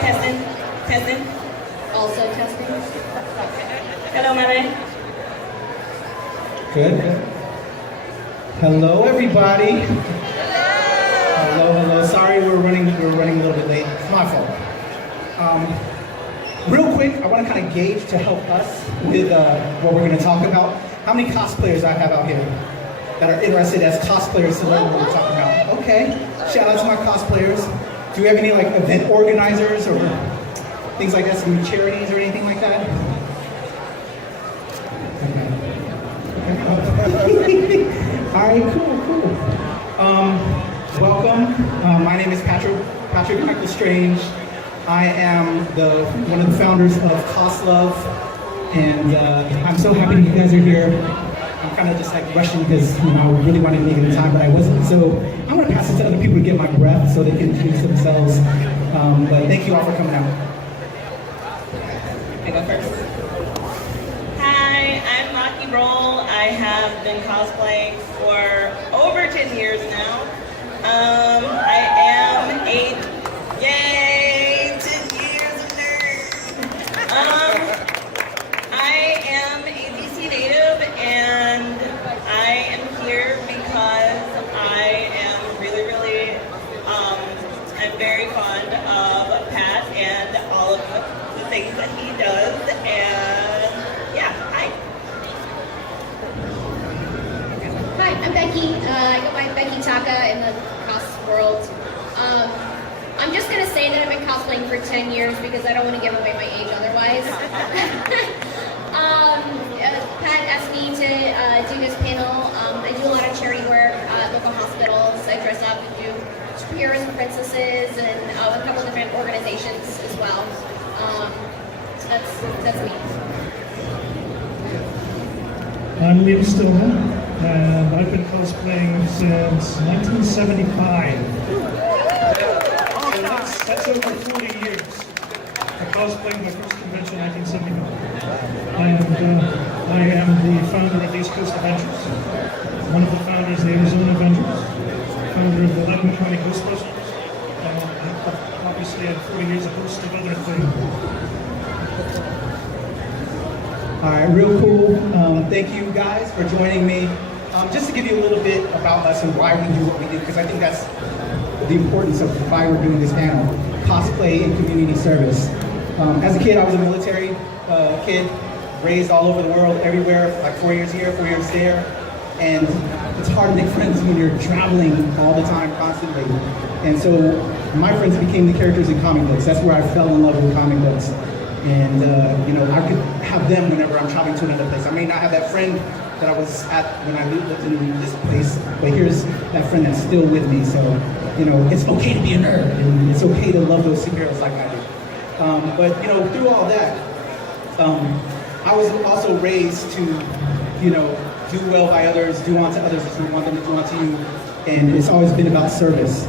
Testing. Testing. Also testing. Hello, Mary. Good. Hello, everybody. Hello. Sorry, we're running a little bit late. It's my fault. Real quick, I want to kind of gauge to help us with what we're going to talk about. How many cosplayers I have out here that are interested as cosplayers to learn what we're talking about? Okay. Shout out to my cosplayers. Do you have any like event organizers or things like that? Some charities or anything like that? Okay. All right, cool. Welcome. My name is Patrick Michael Strange. I am one of the founders of CosLove, and I'm so happy you guys are here. I'm kind of just like rushing because I really wanted to make it in time, but I wasn't. So I'm going to pass it to other people to get my breath so they can introduce themselves. But thank you all for coming out. I go first. Hi, I'm Maki. I have been cosplaying for over 10 years now. I am a 10 years of nerd. I am a DC native, and I am here because I am really, I'm very fond of Pat and all of the things that he does, and yeah, hi. Hi, I'm Becky. I go by Becky Taka in the cos world. I'm just going to say that I've been cosplaying for 10 years because I don't want to give away my age otherwise. Pat asked me to do this panel. I do a lot of charity work at local hospitals. I dress up and do superheroes and princesses and a couple different organizations as well. So that's me. I'm Stillman, and I've been cosplaying since 1975. So that's over 40 years. I cosplayed my first convention in 1975. And I am the founder of these Coast Avengers, one of the founders of the Arizona Avengers, founder of the Lebanon County Ghostbusters, and obviously I have 40 years a host of other things. All right, real cool. Thank you guys for joining me. Just to give you a little bit about us and why we do what we do, because I think that's the importance of why we're doing this panel, cosplay and community service. As a kid, I was a military kid, raised all over the world, everywhere, like 4 years here, 4 years there. And it's hard to make friends when you're traveling all the time, constantly. And so my friends became the characters in comic books. That's where I fell in love with comic books. And I could have them whenever I'm traveling to another place. I may not have that friend that I was at when I lived in this place, but here's that friend that's still with me. So, it's okay to be a nerd, and it's okay to love those superheroes like I do. But through all that, I was also raised to, do well by others, do unto others as you want them to do unto you, and it's always been about service.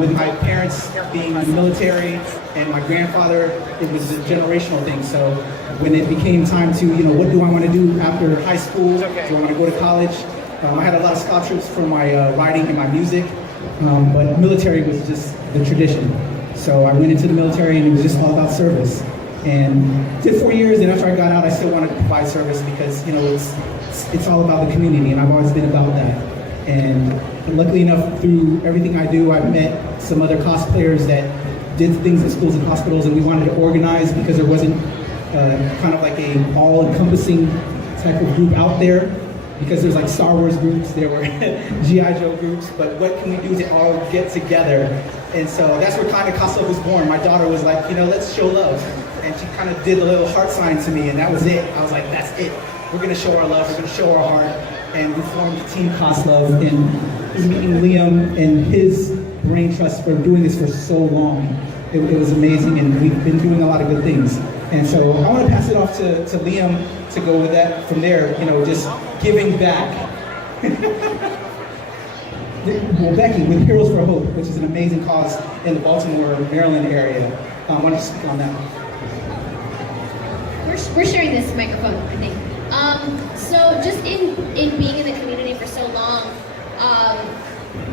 With my parents being in the military and my grandfather, it was a generational thing. So when it became time to, what do I want to do after high school? Do I want to go to college? I had a lot of scholarships for my writing and my music, but military was just the tradition. So I went into the military and it was just all about service. And did 4 years, and after I got out, I still wanted to provide service because, it's all about the community, and I've always been about that. And luckily enough, through everything I do, I've met some other cosplayers that did things at schools and hospitals, and we wanted to organize because there wasn't kind of like a all-encompassing type of group out there. Because there's like Star Wars groups, there were G.I. Joe groups, but what can we do to all get together? And so that's where kind of CosLove was born. My daughter was like, let's show love. And she kind of did a little heart sign to me, and that was it. I was like, that's it. We're gonna show our love, we're gonna show our heart. And we formed Team CosLove, and meeting Liam and his brain trust for doing this for so long. It was amazing, and we've been doing a lot of good things. And so I want to pass it off to Liam to go with that from there, just giving back. Well, Becky, with Heroes for Hope, which is an amazing cause in the Baltimore, Maryland area. Why don't you speak on that? We're sharing this microphone, I think. So just in being in the community for so long,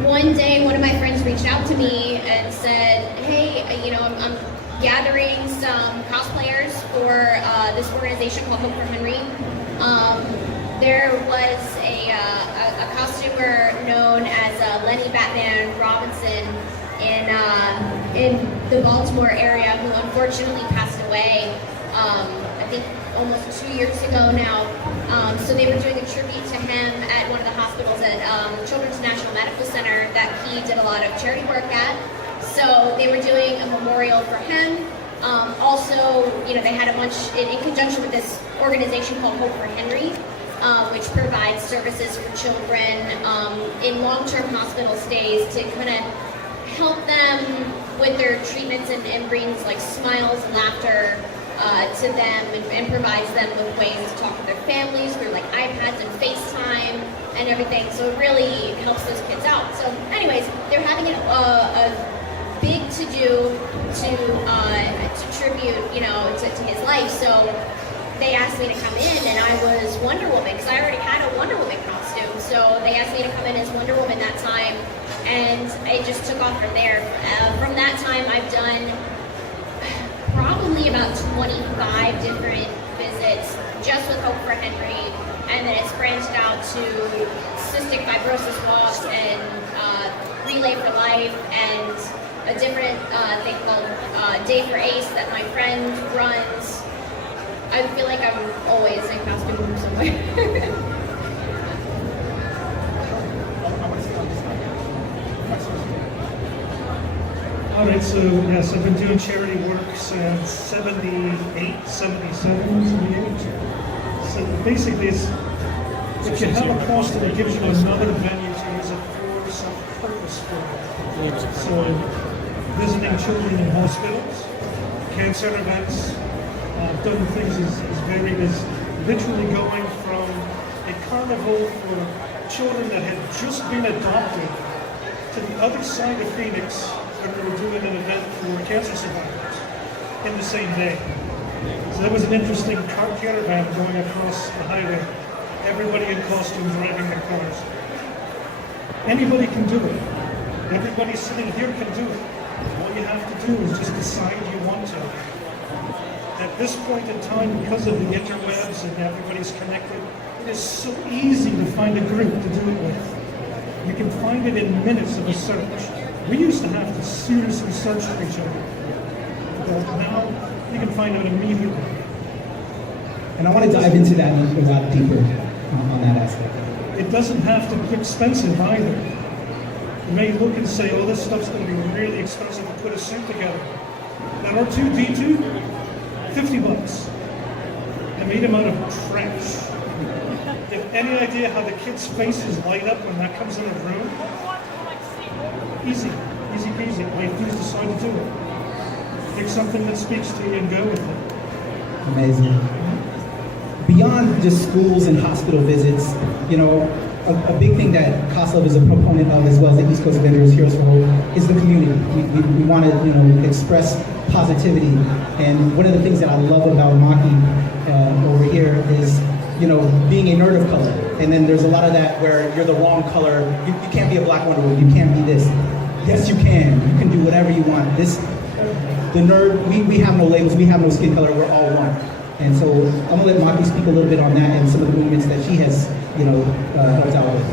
one day one of my friends reached out to me and said, hey, I'm gathering some cosplayers for this organization called Hope for Henry. There was a costumer known as Lenny Batman Robinson in the Baltimore area who unfortunately passed away, I think almost 2 years ago now. So they were doing a tribute to him at one of the hospitals at Children's National Medical Center that he did a lot of charity work at. So they were doing a memorial for him. Also, they had a bunch, in conjunction with this organization called Hope for Henry, which provides services for children in long-term hospital stays to kind of help them with their treatments and brings like smiles and laughter to them and provides them with ways to talk with their families through like iPads and FaceTime and everything. So it really helps those kids out. So anyways, they're having a big to-do to tribute, to his life. So they asked me to come in, and I was Wonder Woman because I already had a Wonder Woman costume. So they asked me to come in as Wonder Woman that time, and it just took off from there. From that time, I've done probably about 25 different visits just with Hope for Henry, and then it's branched out to cystic fibrosis walks and Relay for Life and a different thing called Day for Ace that my friend runs. I feel like I'm always in costume somewhere. All right, so yes, I've been doing charity work since 78, 77, 78. So basically, if you have a costume, it gives you another venue to use it for some purpose for it. So visiting children in hospitals, cancer events, done things as varied as literally going from a carnival for children that had just been adopted to the other side of Phoenix when we were doing an event for cancer survivors in the same day. So that was an interesting caravan going across the highway, everybody in costume driving their cars. Anybody can do it. Everybody sitting here can do it. All you have to do is just decide you want to. At this point in time, because of the interwebs and everybody's connected, it is so easy to find a group to do it with. You can find it in minutes of a search. We used to have to seriously search for each other. But now, you can find out immediately. And I want to dive into that a lot deeper on that aspect. It doesn't have to be expensive either. You may look and say, oh, this stuff's going to be really expensive to put a suit together. That R2-D2, $50. I made him out of trash. You have any idea how the kids' faces light up when that comes in the room? Easy, easy peasy. All you have to do is decide to do it. Pick something that speaks to you and go with it. Amazing. Beyond just schools and hospital visits, a big thing that CosLove is a proponent of, as well as the East Coast Avengers, Heroes for Hope, is the community. We want to, express positivity. And one of the things that I love about Maki over here is, being a nerd of color. And then there's a lot of that where you're the wrong color. You can't be a black Wonder Woman. You can't be this. Yes, you can. You can do whatever you want. The nerd, we have no labels. We have no skin color. We're all one. And so I'm going to let Maki speak a little bit on that and some of the movements that she has, helped out with.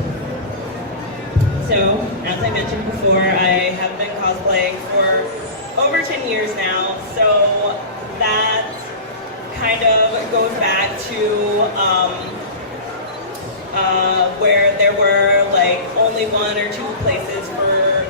So, as I mentioned before, I have been cosplaying for over 10 years now. So that kind of goes back to where there were like only one or two places for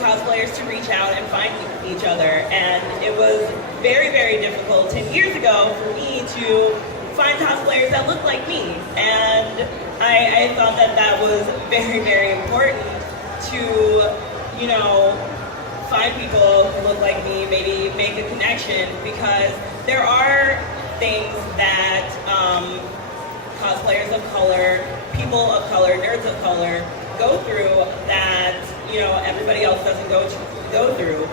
cosplayers to reach out and find each other, and it was very, very difficult 10 years ago for me to find cosplayers that looked like me, and I thought that was very, very important to find people who look like me, maybe make a connection, because there are things that cosplayers of color, people of color, nerds of color go through that everybody else doesn't go through.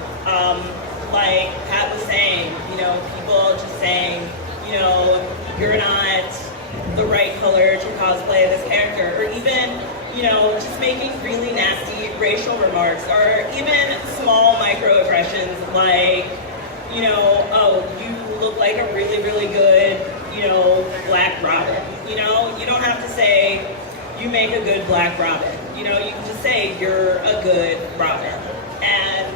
Like Pat was saying, people just saying, you're not the right color to cosplay this character, or even, just making really nasty racial remarks, or even small microaggressions like, you know, oh, you look like a really, really good, you know, Black Robin. You know, you don't have to say you make a good Black Robin. You know, you can just say you're a good Robin. And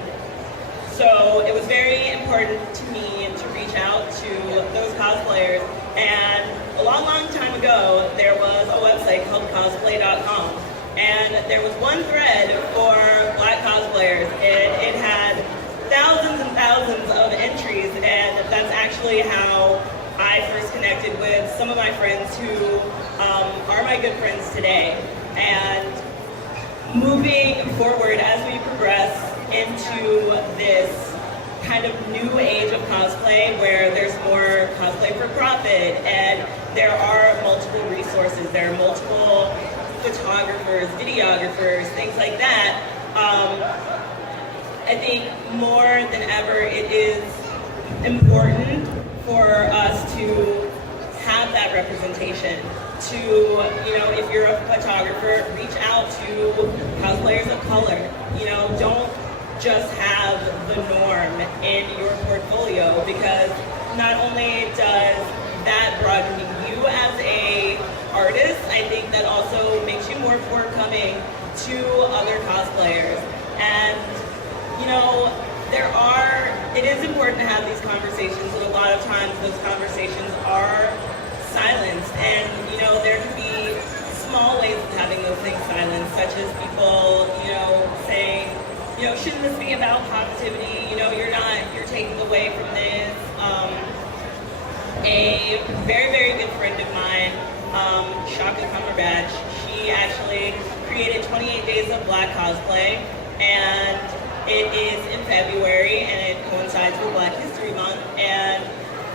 so it was very important to me to reach out to those cosplayers. And a long, long time ago, there was a website called cosplay.com. And there was one thread for Black cosplayers, and it had thousands and thousands of entries, and that's actually how I first connected with some of my friends who are my good friends today. And moving forward as we progress into this kind of new age of cosplay where there's more cosplay for profit and there are multiple resources, there are multiple photographers, videographers, things like that, I think more than ever it is important for us to have that representation. To, you know, if you're a photographer, reach out to cosplayers of color. You know, don't just have the norm in your portfolio, because not only does that broaden you as a artist, I think that also makes you more forthcoming to other cosplayers. And, you know, it is important to have these conversations, and a lot of times those conversations are silenced. And, you know, there can be small ways of having those things silenced, such as people, you know, saying, you know, shouldn't this be about positivity? You know, you're taking away from this. A very, very good friend of mine, Taka, she actually created 28 Days of Black Cosplay, and it is in February, and it coincides with Black History Month. And,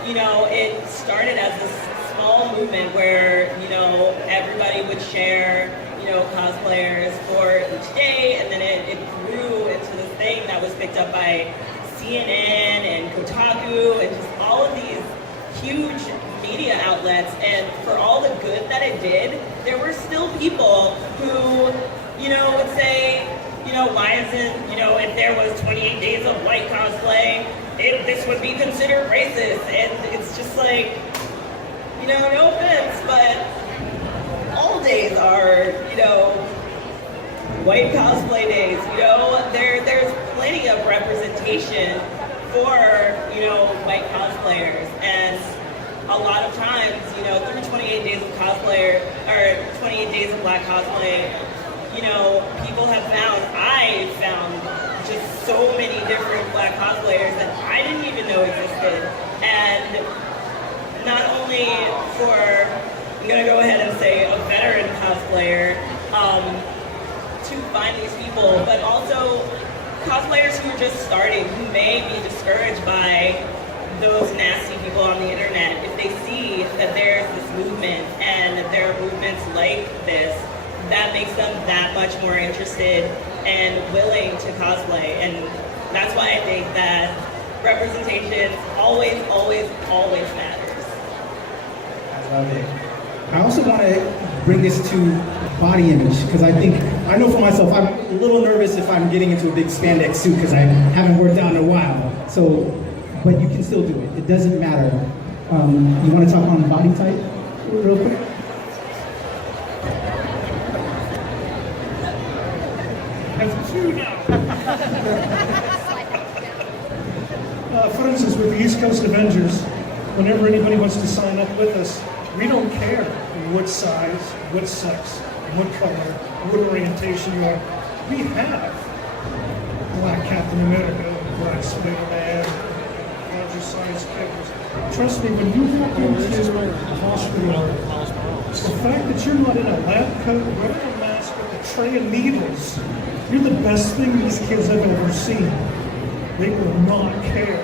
you know, it started as this small movement where, you know, everybody would share, you know, cosplayers for each day, and then it grew into this thing that was picked up by CNN and Kotaku and just all of these huge media outlets. And for all the good that it did, there were still people who, you know, would say, you know, why isn't, you know, if there was 28 days of white cosplay, this would be considered racist. And it's just like, you know, no offense, but all days are, you know, white cosplay days. You know, there's plenty of representation for, you know, white cosplayers. And a lot of times, you know, through 28 days of cosplayer, or 28 days of Black cosplay, you know, I found just so many different Black cosplayers that I didn't even know existed. And not only for, I'm gonna go ahead and say, a veteran cosplayer, to find these people, but also cosplayers who are just starting, who may be discouraged by those nasty people on the internet. If they see that there's this movement and that there are movements like this, that makes them that much more interested and willing to cosplay. And that's why I think that representation always, always, always matters. I love it. I also want to bring this to body image, because I know for myself, I'm a little nervous if I'm getting into a big spandex suit because I haven't worked out in a while. So, but you can still do it. It doesn't matter. You want to talk on body type real quick? Have two now. For instance, with the East Coast Avengers, whenever anybody wants to sign up with us, we don't care what size, what sex, what color, what orientation you are. We have Black Captain America, Black Spider-Man, larger size characters. Trust me, when you walk into a hospital, the fact that you're not in a lab coat, wearing a mask with a tray of needles, you're the best thing these kids have ever seen. They will not care.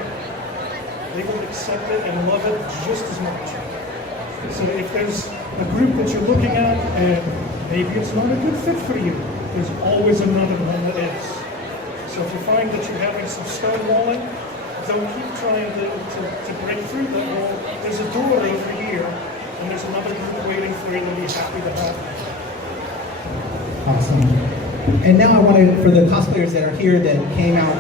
They will accept it and love it just as much. So if there's a group that you're looking at and maybe it's not a good fit for you, there's always another one that is. So if you find that you're having some stonewalling, don't keep trying to break through that wall. There's a door over here, and there's another group waiting for you to be happy to have. Awesome. And now I want to, for the cosplayers that are here that came out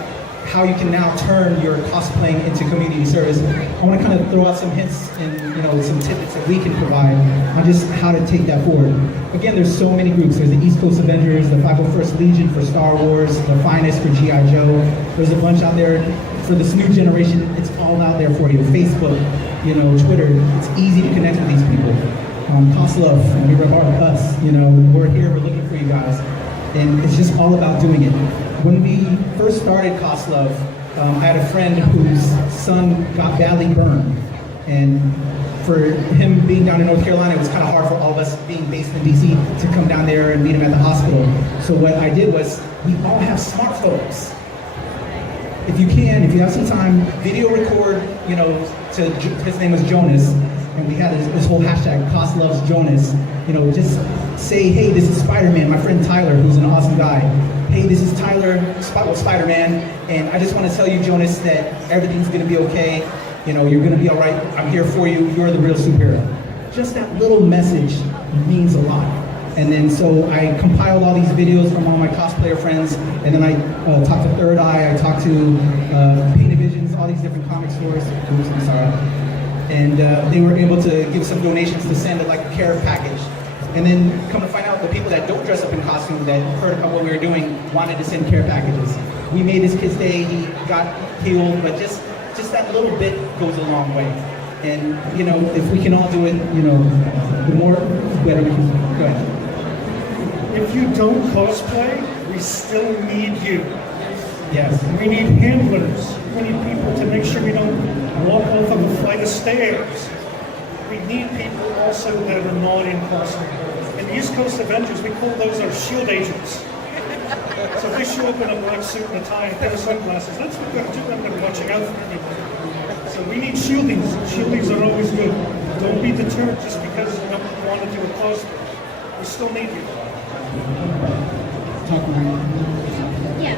how you can now turn your cosplaying into community service. I want to kind of throw out some hints and some tidbits that we can provide on just how to take that forward. Again, there's so many groups. There's the East Coast Avengers, the 501st Legion for Star Wars, the Finest for G.I. Joe. There's a bunch out there for this new generation. It's all out there for you. Facebook, Twitter. It's easy to connect with these people. CosLove, we rep us. We're here. We're looking for you guys, and it's just all about doing it. When we first started CosLove, I had a friend whose son got badly burned, and for him being down in North Carolina, it was kind of hard for all of us being based in DC to come down there and meet him at the hospital. So what I did was, we all have smartphones. If you have some time, video record, his name was Jonas, and we had this whole hashtag, CosLovesJonas. Just say, hey, this is Spider-Man, my friend Tyler, who's an awesome guy. Hey, this is Tyler, Spider-Man, and I just want to tell you, Jonas, that everything's going to be okay. You're going to be all right. I'm here for you. You're the real superhero. Just that little message means a lot. And then so I compiled all these videos from all my cosplayer friends, and then I talked to Third Eye, I talked to Painted Visions, all these different comic stores. Oops, I'm sorry. And they were able to give some donations to send like a care package. And then come to find out, the people that don't dress up in costume that heard about what we were doing wanted to send care packages. We made this kid's day, he got healed, but just that little bit goes a long way. And if we can all do it, the more, better we can. Go ahead. If you don't cosplay, we still need you. Yes. We need handlers. We need people to make sure we don't walk off of a flight of stairs. We need people also that are not in costume. In the East Coast Avengers, we call those our shield agents. So if they show up in a black suit and a tie and a pair of sunglasses, that's what they're doing. They're watching out for people. So we need shieldings. Shieldings are always good. Don't be deterred just because you don't want to do a cosplay. We still need you. Talk about Yeah.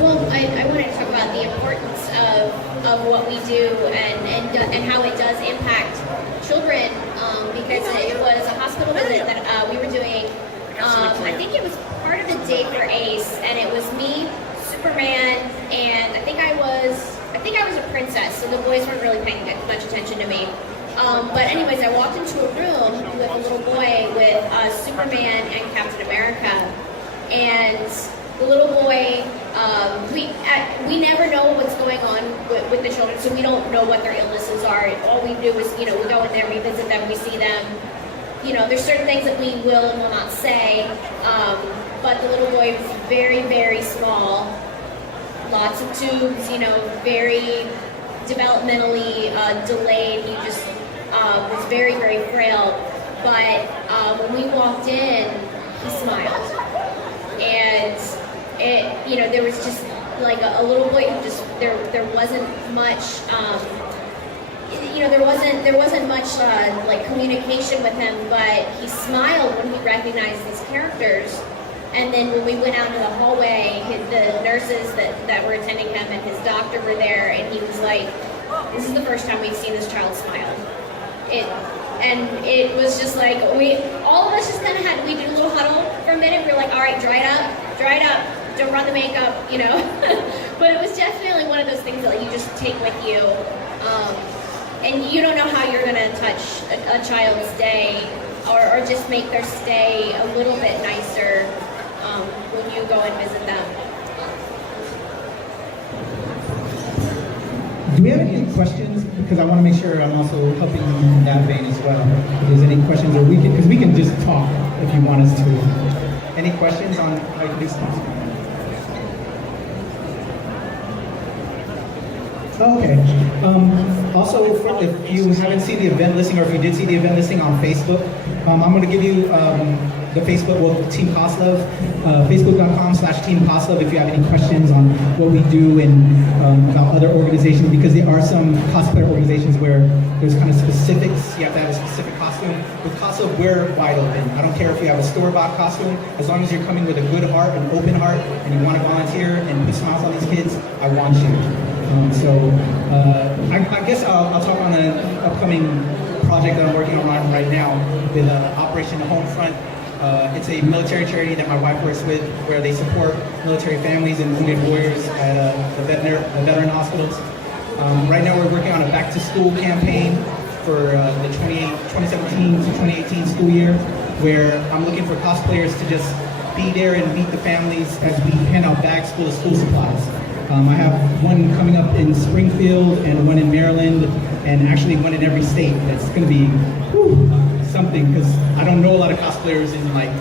Well, I wanted to talk about the importance of what we do and how it does impact children, because it was a hospital visit that we were doing. I think it was part of the Day for Ace, and it was me, Superman, and I think I was a princess, so the boys weren't really paying much attention to me. But anyways, I walked into a room with a little boy with Superman and Captain America, and the little boy, we never know what's going on with the children, so we don't know what their illnesses are. All we do is, we go in there, we visit them, we see them. There's certain things that we will and will not say, but the little boy was very, very small, lots of tubes, very developmentally delayed. He just was very, very frail. But when we walked in, he smiled. And there was just like a little boy who just, there wasn't much, there wasn't much like communication with him, but he smiled when he recognized these characters. And then when we went out into the hallway, the nurses that were attending him and his doctor were there, and he was like, this is the first time we've seen this child smile. It was just like, all of us just kind of we did a little huddle for a minute. We were like, all right, dry it up, don't run the makeup, But it was definitely one of those things that you just take with you. And you don't know how you're going to touch a child's day or just make their stay a little bit nicer when you go and visit them. Do we have any questions? Because I want to make sure I'm also helping you in that vein as well. If there's any questions, or we can just talk if you want us to. Any questions on how you can do stuff? Oh, okay. Also, if you haven't seen the event listing, or if you did see the event listing on Facebook, I'm going to give you the Facebook, Team CosLove, facebook.com/Team CosLove if you have any questions on what we do and about other organizations, because there are some cosplayer organizations where there's kind of specifics. You have to have a specific costume. With CosLove, we're wide open. I don't care if you have a store-bought costume, as long as you're coming with a good heart, an open heart, and you want to volunteer and put smiles on these kids, I want you. I guess I'll talk on an upcoming project that I'm working on right now with Operation Homefront. It's a military charity that my wife works with, where they support military families and wounded warriors at the veteran hospitals. Right now we're working on a back to school campaign for the 2017 to 2018 school year, where I'm looking for cosplayers to just be there and meet the families as we hand out bags full of school supplies. I have one coming up in Springfield and one in Maryland, and actually one in every state. That's going to be something, because I don't know a lot of cosplayers in like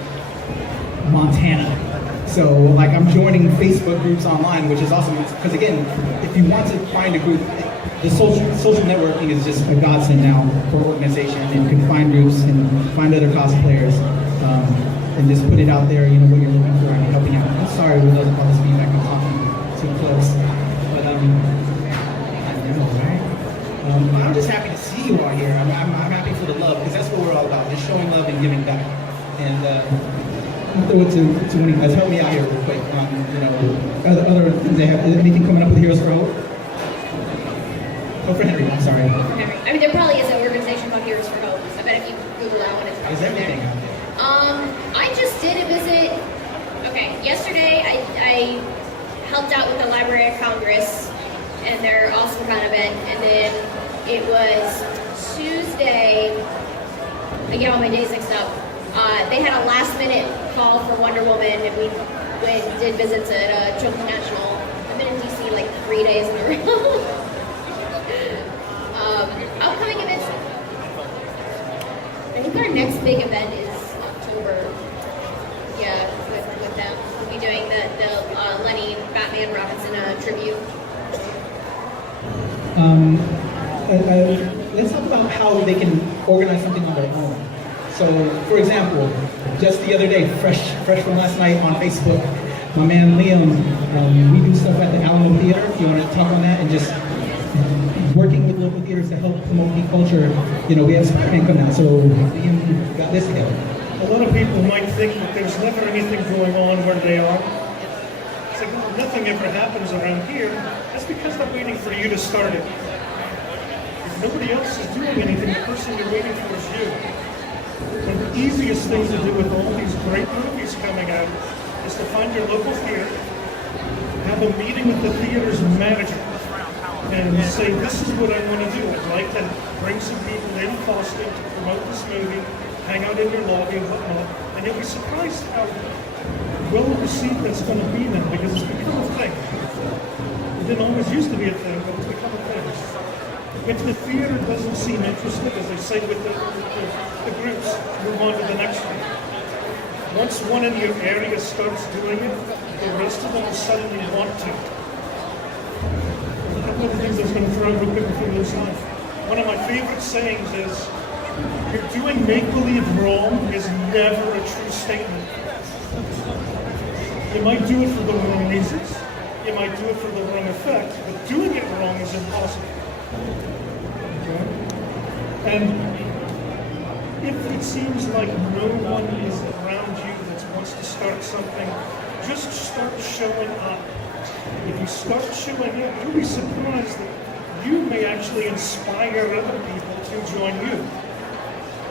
Montana. So like I'm joining Facebook groups online, which is awesome. Because again, if you want to find a group, the social networking is just a godsend now for organization, and you can find groups and find other cosplayers, and just put it out there, you know, what you're looking for and helping out. I'm sorry with all this feedback, I'm talking too close, but I know, right? I'm just happy to see you all here. I'm happy for the love, because that's what we're all about, just showing love and giving back. And I'll throw it to one of you guys. Help me out here real quick. You know, other things they have. Anything coming up with Heroes for Hope? Oh, for Henry, I'm sorry. For Henry. I mean, there probably is an organization called Heroes for Hope. I bet if you Google that one, it's probably There's everything there. out there. I just did a visit. Okay, yesterday I helped out with the Library of Congress and their awesome con event, and then it was Tuesday. I get all my days mixed up. They had a last-minute call for Wonder Woman, and we did visits at Trophy National. I've been in DC like 3 days in a row. Upcoming events. I think our next big event is October. Yeah, with them. We'll be doing the Lenny Batman Robinson tribute. Let's talk about how they can organize something on their own. So, for example, just the other day, fresh from last night on Facebook, my man Liam, we do stuff at the Alamo Theater. If you want to talk on that, and just working with local theaters to help promote geek culture. You know, we have Spider-Man coming out, so Liam got this together. A lot of people might think that there's never anything going on where they are. It's like nothing ever happens around here. That's because they're waiting for you to start it. If nobody else is doing anything, the person you're waiting for is you. One of the easiest things to do with all these great movies coming out is to find your local theater, have a meeting with the theater's manager, and say, this is what I want to do. I'd like to bring some people in costume to promote this movie, hang out in your lobby and whatnot, and you'll be surprised how well received it's going to be now, because it's become a thing. It didn't always used to be a thing, but it's become a thing. If the theater doesn't seem interested, as they say with the groups, move on to the next one. Once one in your area starts doing it, the rest of them will suddenly want to. A couple of the things I was going to throw real quick before we lose time. One of my favorite sayings is, you're doing make-believe wrong is never a true statement. You might do it for the wrong reasons, you might do it for the wrong effect, but doing it wrong is impossible. Okay? And if it seems like no one is around you that wants to start something, just start showing up. If you start showing up, you'll be surprised that you may actually inspire other people to join you.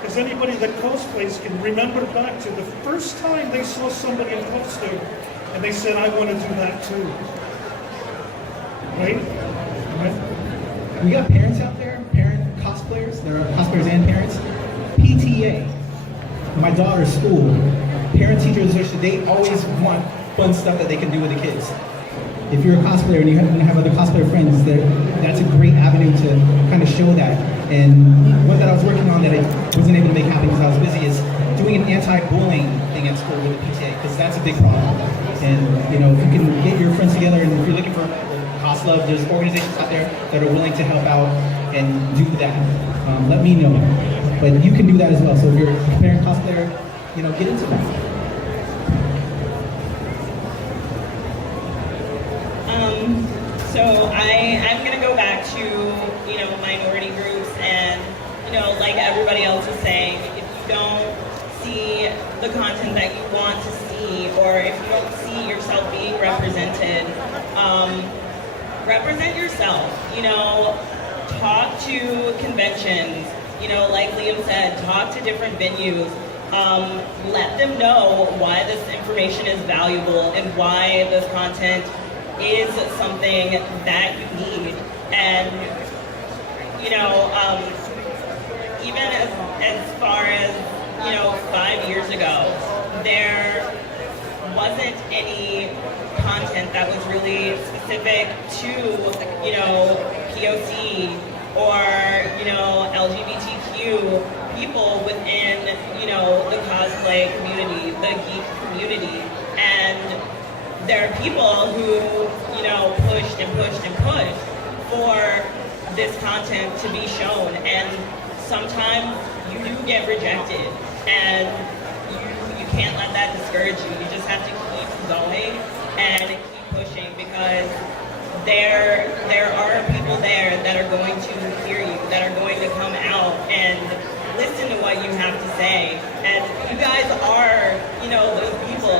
Because anybody that cosplays can remember back to the first time they saw somebody in costume and they said, I want to do that too. Right? We got parents out there, parent cosplayers. There are cosplayers and parents. PTA, my daughter's school, parent-teacher association, they always want fun stuff that they can do with the kids. If you're a cosplayer and you have other cosplayer friends, that's a great avenue to kind of show that. And one that I was working on that I wasn't able to make happen because I was busy is doing an anti-bullying thing at school with the PTA, because that's a big problem. And you know, if you can get your friends together, and if you're looking for CosLove, there's organizations out there that are willing to help out and do that. Let me know. But you can do that as well. So if you're a parent cosplayer, you know, get into that. So I'm gonna go back to, you know, minority groups, and, you know, like everybody else is saying, if you don't see the content that you want to see, or if you don't see yourself being represented, represent yourself, you know, talk to conventions, you know, like Liam said, talk to different venues, let them know why this information is valuable and why this content is something that you need. And, you know, even as far as, you know, 5 years ago, there wasn't any content that was really specific to, you know, POC or, you know, LGBTQ people within, you know, the cosplay community, the geek community. And there are people who, you know, pushed and pushed and pushed for this content to be shown. And sometimes you do get rejected, and you can't let that discourage you. You just have to keep going and keep pushing, because there are people there that are going to hear you, that are going to come out and listen to what you have to say. And you guys are, you know, those people.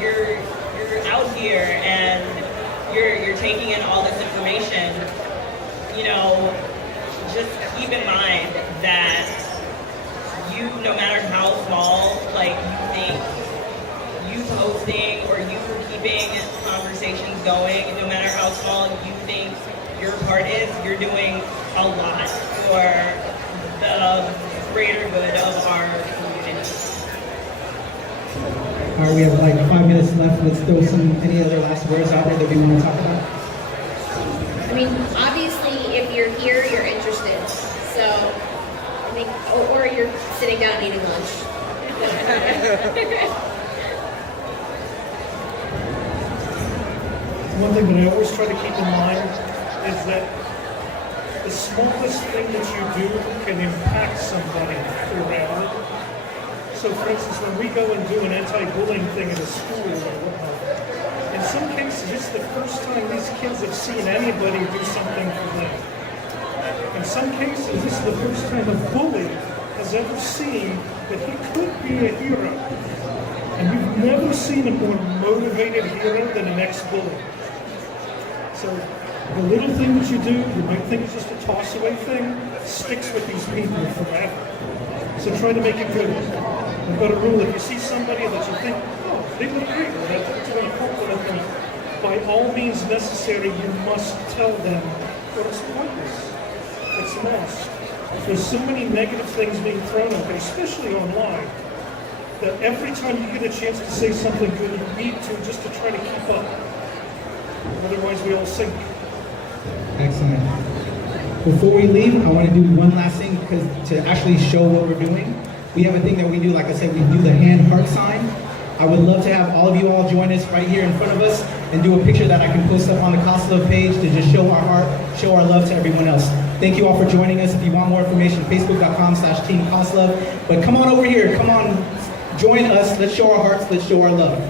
You're out here and you're taking in all this information. You know, just keep in mind that you, no matter how small, like, you think you posting or you keeping conversations going, no matter how small you think your part is, you're doing a lot for the greater good of our community. All right, we have like 5 minutes left. Let's throw any other last words out there that we want to talk about. I mean, obviously, if you're here, you're interested. So, I think, or you're sitting down eating lunch. One thing that I always try to keep in mind is that the smallest thing that you do can impact somebody forever. So for instance, when we go and do an anti-bullying thing at a school or whatnot, in some cases it's the first time these kids have seen anybody do something for them. In some cases, this is the first time a bully has ever seen that he could be a hero. And you've never seen a more motivated hero than an ex-bully. So the little thing that you do, you might think it's just a toss-away thing, sticks with these people forever. So try to make it good. I've got a rule: if you see somebody that you think, oh, they look great, or that's going to compliment them, by all means necessary, you must tell them, well, it's pointless. It's lost. There's so many negative things being thrown out there, especially online, that every time you get a chance to say something good, you need to, just to try to keep up. Otherwise, we all sink. Excellent. Before we leave, I want to do one last thing, because to actually show what we're doing, we have a thing that we do. Like I said, we do the hand heart sign. I would love to have all of you all join us right here in front of us and do a picture that I can post up on the CosLove page to just show our heart, show our love to everyone else. Thank you all for joining us. If you want more information, facebook.com/teamcoslove. But come on over here, come on, join us. Let's show our hearts, let's show our love.